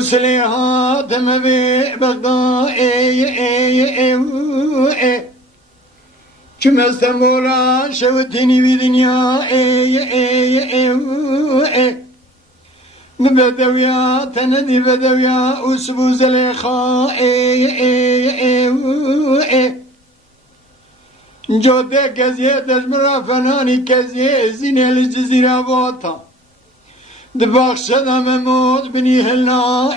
وسليها تم بغداء كما استمولا شوتني بدنيا نبدويا تندي بدويا وسبو زليخا جودة كزيه تجمرا فناني كزيه زينة الجزيرة بوطا دباخ شدا مموت بني هلنا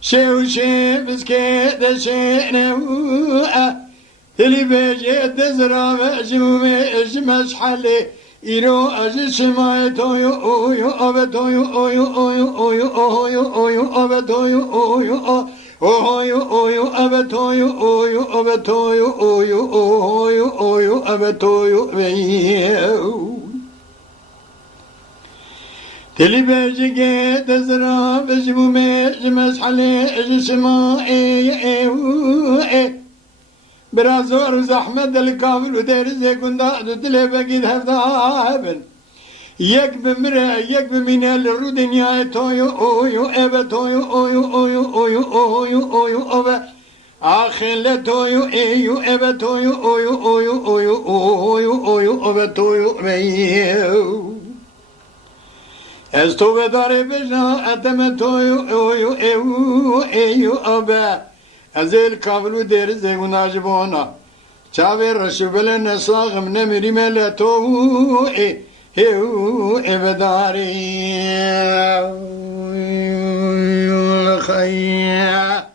شو شي بسكي دشينا اللي بيجي تزرع مجمومي اجمش حالي إيرو أجي شماي تويو أويو أبتويو أويو أويو أويو أويو أويو أبتويو أويو أويو أويو أبتويو أويو أبتويو أويو أويو أويو أبتويو بيو تلي بيجي تزرع بجمومي اجمش حالي اجي شماي برازور زحمة الكامل ودير زي كندا دلي بقيد هفدابن يك بمرا يك بمين الرودنيا تويو اويو ابا تويو اويو اويو اويو اويو اويو ابا اخل تويو ايو ابا تويو اويو اويو اويو اويو اويو ابا تويو بيو استو بداري بجنا اتم تويو اويو ايو ايو ابا ازل كابلو دير زي مناجبونا چاوي رشبل نساغم نمري ملتو هيو ابداري الخيا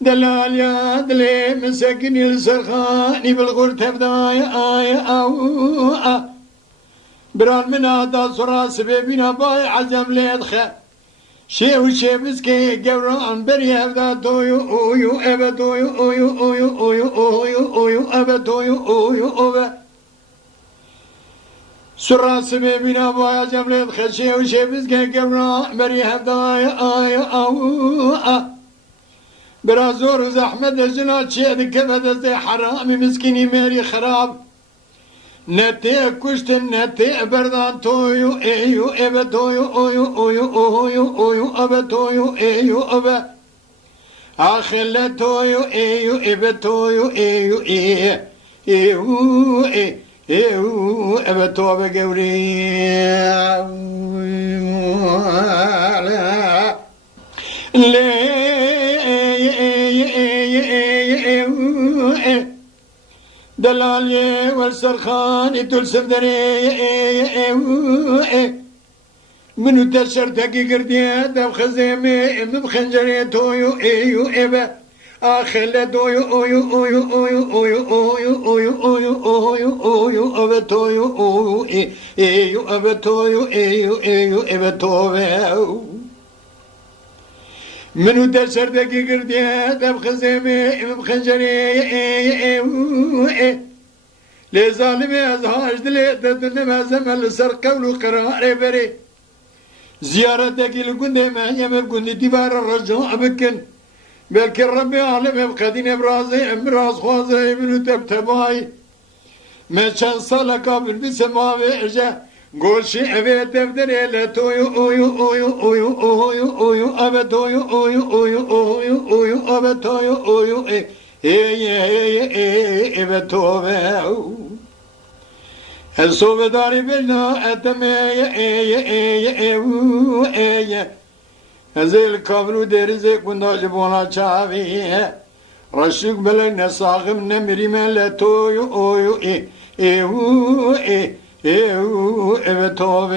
دلال يا دلي مسكن السرخاني بالغرت بدايا او بران من هذا صرا سببنا باي عزم ليدخل شيء وشيء مسكي جوران بري هذا تويو اويو ابا تويو اويو اويو اويو اويو اويو ابا تويو اويو ابا صرا سببنا باي عزم ليدخل شيء وشيء مسكي جوران بري هذا او برازور وزحمة الجنات شيء ذكبت زي حرامي مسكيني ماري خراب نتي كشت نتي بردان تويو ايو ابا تويو اويو اويو اويو اويو ابا تويو ايو ابا اخل تويو ايو ابا تويو ايو ايو ايو ابا توبا قوري دلالي والسرخان يدل سفدري منو تشر تقي قردي دب خزيمي بخنجري تويو ايو ابا اخل تويو اويو اويو اويو اويو اويو اويو اويو اويو اويو ابا تويو اويو ايو ابا تويو ايو ايو ابا تويو منو تشر تقي قردي دب خزيمي بخنجري لظالمي ازهاج دلي تدن ما زمل سر قول قرار بري زيارتك لقندي ما يم بقندي دبار الرجاء بكن بلك ربي اعلم بقدين برازي امراض خوازي منو تبتباي ما شان صالة قابل بسماوي اجا قول شي ابي تبدري لا تويو اويو اويو اويو اويو اويو ابا تويو اويو اويو اويو اويو ابا تويو اويو اي بتوبه الصوب داري بلنا اتمي هزيل كابلو ديرزي كنا جبونا شافي رشيق بلنا صاغم نمري ملتو اويو اي بتوبه